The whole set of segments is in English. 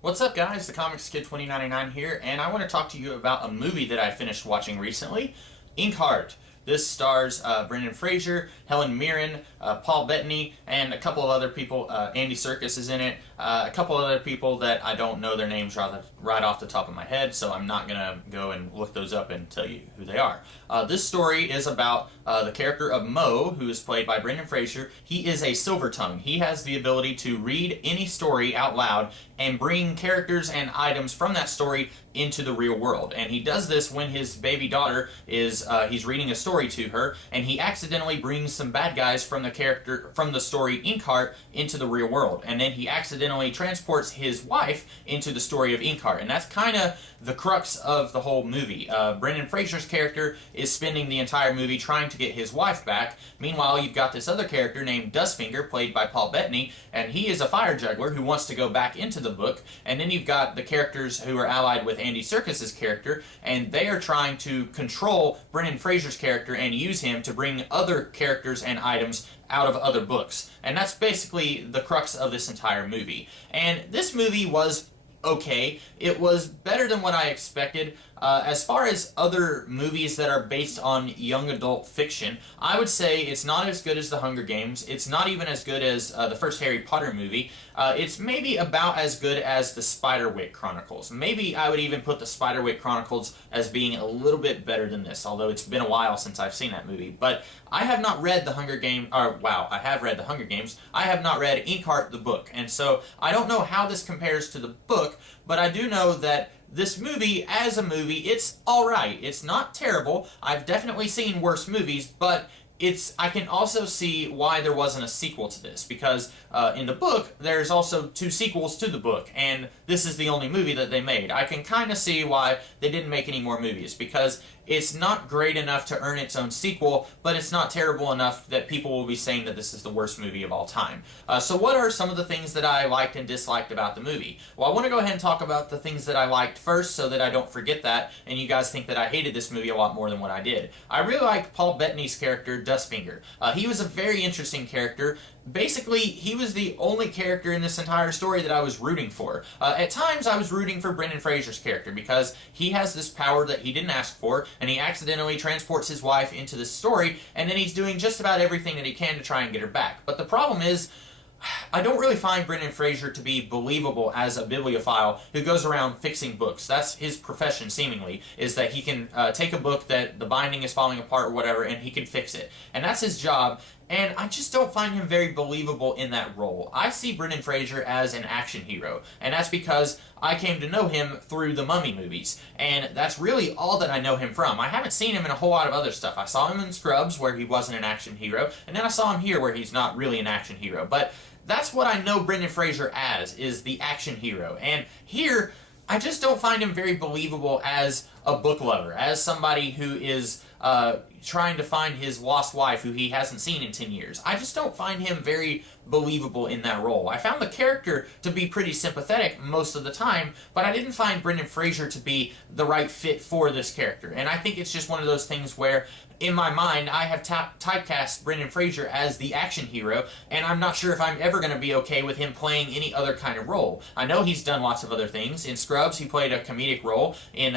What's up, guys? The Comics Kid 2099 here, and I want to talk to you about a movie that I finished watching recently, Inkheart. This stars Brendan Fraser, Helen Mirren, Paul Bettany, and a couple of other people. Andy Serkis is in it. A couple of other people that I don't know their names right off the top of my head, so I'm not going to go and look those up and tell you who they are. This story is about the character of Mo, who is played by Brendan Fraser. He is a silver tongue. He has the ability to read any story out loud and bring characters and items from that story into the real world. And he does this when his baby daughter is he's reading a story to her, and he accidentally brings some bad guys from the story Inkheart into the real world, and then he accidentally transports his wife into the story of Inkheart, and that's kind of the crux of the whole movie. Brendan Fraser's character is spending the entire movie trying to get his wife back. Meanwhile, you've got this other character named Dustfinger, played by Paul Bettany, and he is a fire juggler who wants to go back into the book. And then you've got the characters who are allied with Andy Serkis's character, and they are trying to control Brendan Fraser's character and use him to bring other characters and items out of other books. And that's basically the crux of this entire movie. And this movie was okay. It was better than what I expected. As far as other movies that are based on young adult fiction, I would say it's not as good as The Hunger Games. It's not even as good as the first Harry Potter movie. It's maybe about as good as the Spiderwick Chronicles. Maybe I would even put the Spiderwick Chronicles as being a little bit better than this, although it's been a while since I've seen that movie. But I have not read The Hunger Games, or wow, I have read The Hunger Games. I have not read Inkheart the book, and so I don't know how this compares to the book, but I do know that this movie, as a movie, it's alright. It's not terrible. I've definitely seen worse movies, but I can also see why there wasn't a sequel to this, because in the book, there's also two sequels to the book, and this is the only movie that they made. I can kind of see why they didn't make any more movies, because it's not great enough to earn its own sequel, but it's not terrible enough that people will be saying that this is the worst movie of all time. So what are some of the things that I liked and disliked about the movie? Well, I want to go ahead and talk about the things that I liked first so that I don't forget that, and you guys think that I hated this movie a lot more than what I did. I really liked Paul Bettany's character, Dustfinger. He was a very interesting character. Basically, he was the only character in this entire story that I was rooting for. At times, I was rooting for Brendan Fraser's character because he has this power that he didn't ask for, and he accidentally transports his wife into this story, and then he's doing just about everything that he can to try and get her back. But the problem is, I don't really find Brendan Fraser to be believable as a bibliophile who goes around fixing books. That's his profession, seemingly, is that he can take a book that the binding is falling apart or whatever, and he can fix it. And that's his job, and I just don't find him very believable in that role. I see Brendan Fraser as an action hero, and that's because I came to know him through the Mummy movies, and that's really all that I know him from. I haven't seen him in a whole lot of other stuff. I saw him in Scrubs, where he wasn't an action hero, and then I saw him here, where he's not really an action hero. But that's what I know Brendan Fraser as, is the action hero. And here, I just don't find him very believable as a book lover, as somebody who is trying to find his lost wife who he hasn't seen in 10 years. I just don't find him very believable in that role. I found the character to be pretty sympathetic most of the time, but I didn't find Brendan Fraser to be the right fit for this character. And I think it's just one of those things where, in my mind, I have typecast Brendan Fraser as the action hero, and I'm not sure if I'm ever going to be okay with him playing any other kind of role. I know he's done lots of other things. In Scrubs, he played a comedic role. In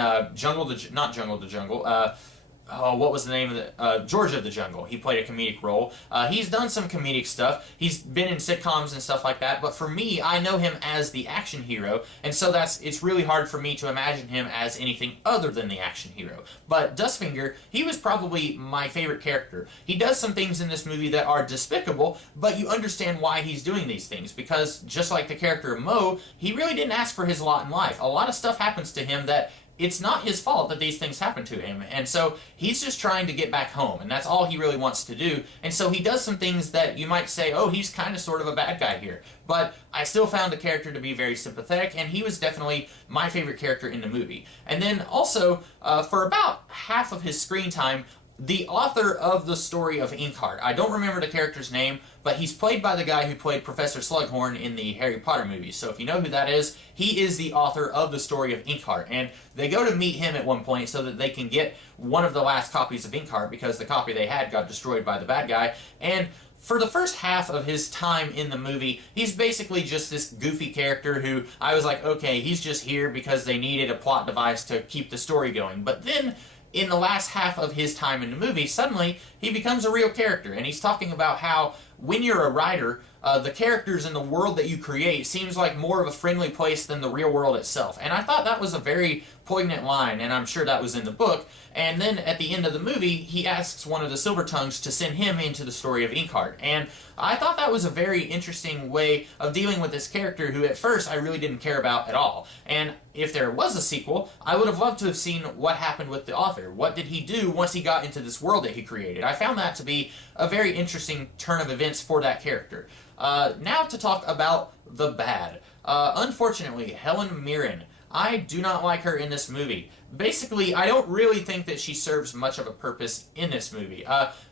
what was the name of the Georgia the Jungle? He played a comedic role. He's done some comedic stuff. He's been in sitcoms and stuff like that. But for me, I know him as the action hero, and so it's really hard for me to imagine him as anything other than the action hero. But Dustfinger, he was probably my favorite character. He does some things in this movie that are despicable, but you understand why he's doing these things, because just like the character of Mo, he really didn't ask for his lot in life. A lot of stuff happens to him that it's not his fault that these things happen to him, and so he's just trying to get back home, and that's all he really wants to do. And so he does some things that you might say, oh, he's kind of sort of a bad guy here, but I still found the character to be very sympathetic, and he was definitely my favorite character in the movie. And then also, for about half of his screen time, the author of the story of Inkheart, I don't remember the character's name, but he's played by the guy who played Professor Slughorn in the Harry Potter movies. So if you know who that is, he is the author of the story of Inkheart. And they go to meet him at one point so that they can get one of the last copies of Inkheart, because the copy they had got destroyed by the bad guy. And for the first half of his time in the movie, he's basically just this goofy character who I was like, okay, he's just here because they needed a plot device to keep the story going. But then, in the last half of his time in the movie, suddenly he becomes a real character, and he's talking about how when you're a writer, the characters in the world that you create seems like more of a friendly place than the real world itself. And I thought that was a very poignant line, and I'm sure that was in the book. And then at the end of the movie, he asks one of the Silver Tongues to send him into the story of Inkheart. And I thought that was a very interesting way of dealing with this character who at first I really didn't care about at all. And if there was a sequel, I would have loved to have seen what happened with the author. What did he do once he got into this world that he created? I found that to be a very interesting turn of events for that character. Now to talk about the bad. Unfortunately, Helen Mirren. I do not like her in this movie. Basically, I don't really think that she serves much of a purpose in this movie.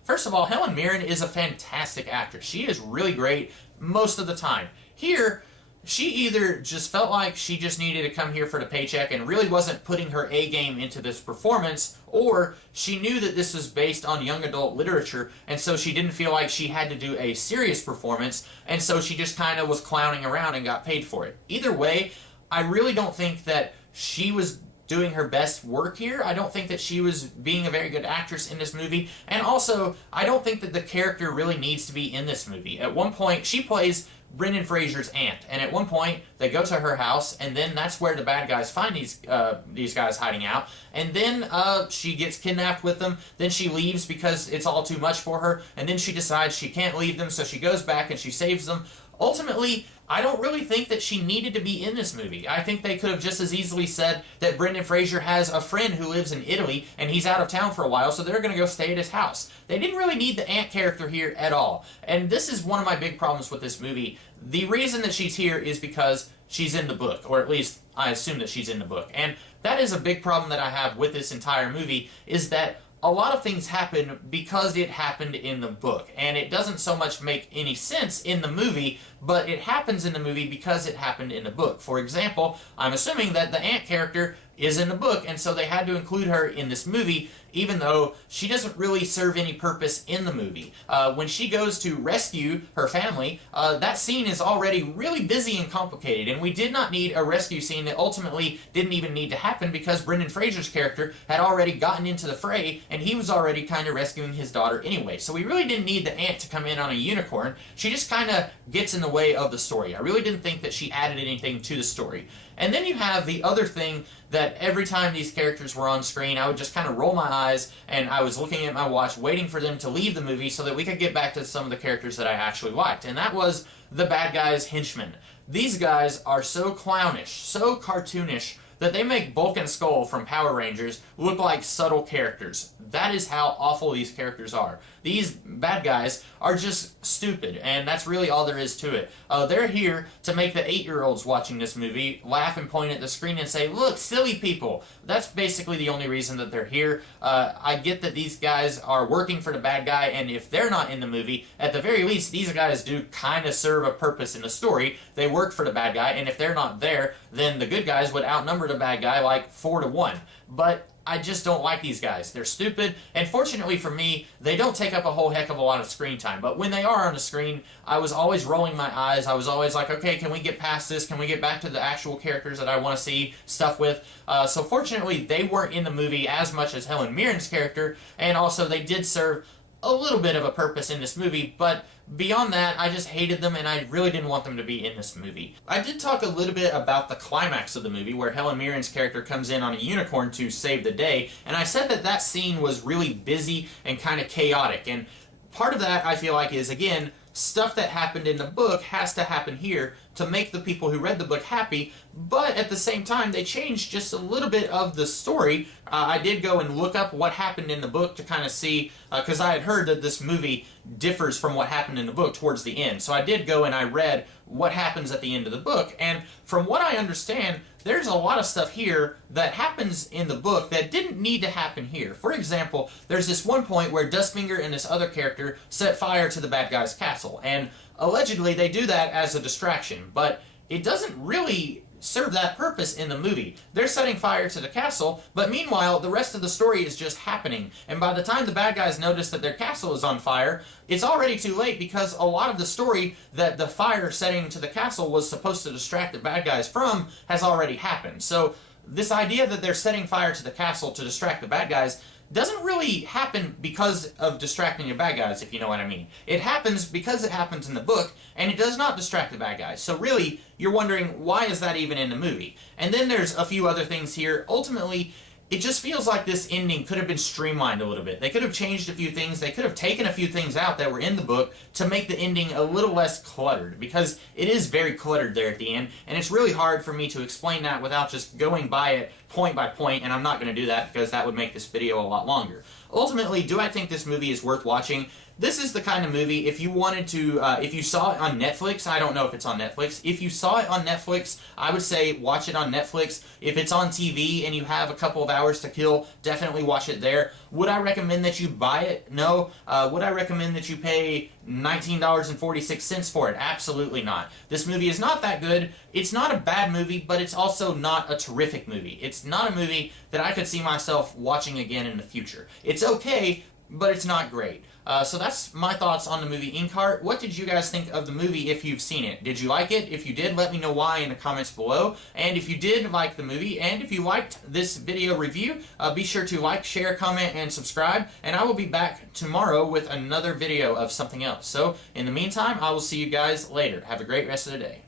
First of all, Helen Mirren is a fantastic actress. She is really great most of the time. Here, she either just felt like she just needed to come here for the paycheck and really wasn't putting her A game into this performance, or she knew that this was based on young adult literature, and so she didn't feel like she had to do a serious performance, and so she just kind of was clowning around and got paid for it. Either way, I really don't think that she was doing her best work here. I don't think that she was being a very good actress in this movie, and also, I don't think that the character really needs to be in this movie. At one point, she plays Brendan Fraser's aunt, and at one point they go to her house, and then that's where the bad guys find these guys hiding out, and then she gets kidnapped with them. Then she leaves because it's all too much for her, and then she decides she can't leave them, so she goes back and she saves them. Ultimately, I don't really think that she needed to be in this movie. I think they could have just as easily said that Brendan Fraser has a friend who lives in Italy and he's out of town for a while, so they're going to go stay at his house. They didn't really need the aunt character here at all. And this is one of my big problems with this movie. The reason that she's here is because she's in the book, or at least I assume that she's in the book. And that is a big problem that I have with this entire movie, is that a lot of things happen because it happened in the book, and it doesn't so much make any sense in the movie, but it happens in the movie because it happened in the book. For example, I'm assuming that the aunt character is in the book, and so they had to include her in this movie, even though she doesn't really serve any purpose in the movie. When she goes to rescue her family, that scene is already really busy and complicated, and we did not need a rescue scene that ultimately didn't even need to happen because Brendan Fraser's character had already gotten into the fray, and he was already kind of rescuing his daughter anyway. So we really didn't need the aunt to come in on a unicorn. She just kind of gets in the way of the story. I really didn't think that she added anything to the story. And then you have the other thing that every time these characters were on screen, I would just kind of roll my eyes, and I was looking at my watch, waiting for them to leave the movie so that we could get back to some of the characters that I actually liked. And that was the bad guys' henchmen. These guys are so clownish, so cartoonish, that they make Bulk and Skull from Power Rangers look like subtle characters. That is how awful these characters are. These bad guys are just stupid, and that's really all there is to it. They're here to make the 8-year-olds watching this movie laugh and point at the screen and say, "Look, silly people." That's basically the only reason that they're here. I get that these guys are working for the bad guy, and if they're not in the movie, at the very least, these guys do kind of serve a purpose in the story. They work for the bad guy, and if they're not there, then the good guys would outnumber the bad guy like 4-1. But I just don't like these guys. They're stupid, and fortunately for me, they don't take up a whole heck of a lot of screen time. But when they are on the screen, I was always rolling my eyes. I was always like, okay, can we get past this? Can we get back to the actual characters that I want to see stuff with? So fortunately, they weren't in the movie as much as Helen Mirren's character, and also they did serve a little bit of a purpose in this movie, but beyond that, I just hated them, and I really didn't want them to be in this movie. I did talk a little bit about the climax of the movie, where Helen Mirren's character comes in on a unicorn to save the day, and I said that that scene was really busy and kind of chaotic, and part of that, I feel like, is, again, stuff that happened in the book has to happen here to make the people who read the book happy, but at the same time, they changed just a little bit of the story. I did go and look up what happened in the book to kind of see, because I had heard that this movie differs from what happened in the book towards the end. So I did go and I read what happens at the end of the book, and from what I understand, there's a lot of stuff here that happens in the book that didn't need to happen here. For example, there's this one point where Dustfinger and this other character set fire to the bad guy's castle, and allegedly they do that as a distraction, but it doesn't really serve that purpose in the movie. They're setting fire to the castle, but meanwhile, the rest of the story is just happening. And by the time the bad guys notice that their castle is on fire, it's already too late, because a lot of the story that the fire setting to the castle was supposed to distract the bad guys from has already happened. So this idea that they're setting fire to the castle to distract the bad guys doesn't really happen because of distracting the bad guys, if you know what I mean. It happens because it happens in the book, and it does not distract the bad guys. So really, you're wondering, why is that even in the movie? And then there's a few other things here. Ultimately, it just feels like this ending could have been streamlined a little bit. They could have changed a few things. They could have taken a few things out that were in the book to make the ending a little less cluttered, because it is very cluttered there at the end, and it's really hard for me to explain that without just going by it point by point, and I'm not going to do that because that would make this video a lot longer. Ultimately, do I think this movie is worth watching? This is the kind of movie, if you wanted to, if you saw it on Netflix, I don't know if it's on Netflix, if you saw it on Netflix, I would say watch it on Netflix. If it's on TV and you have a couple of hours to kill, definitely watch it there. Would I recommend that you buy it? No. Would I recommend that you pay $19.46 for it? Absolutely not. This movie is not that good. It's not a bad movie, but it's also not a terrific movie. It's not a movie that I could see myself watching again in the future. It's okay, but it's not great. So that's my thoughts on the movie Inkheart. What did you guys think of the movie if you've seen it? Did you like it? If you did, let me know why in the comments below. And if you did like the movie, and if you liked this video review, be sure to like, share, comment, and subscribe. And I will be back tomorrow with another video of something else. So in the meantime, I will see you guys later. Have a great rest of the day.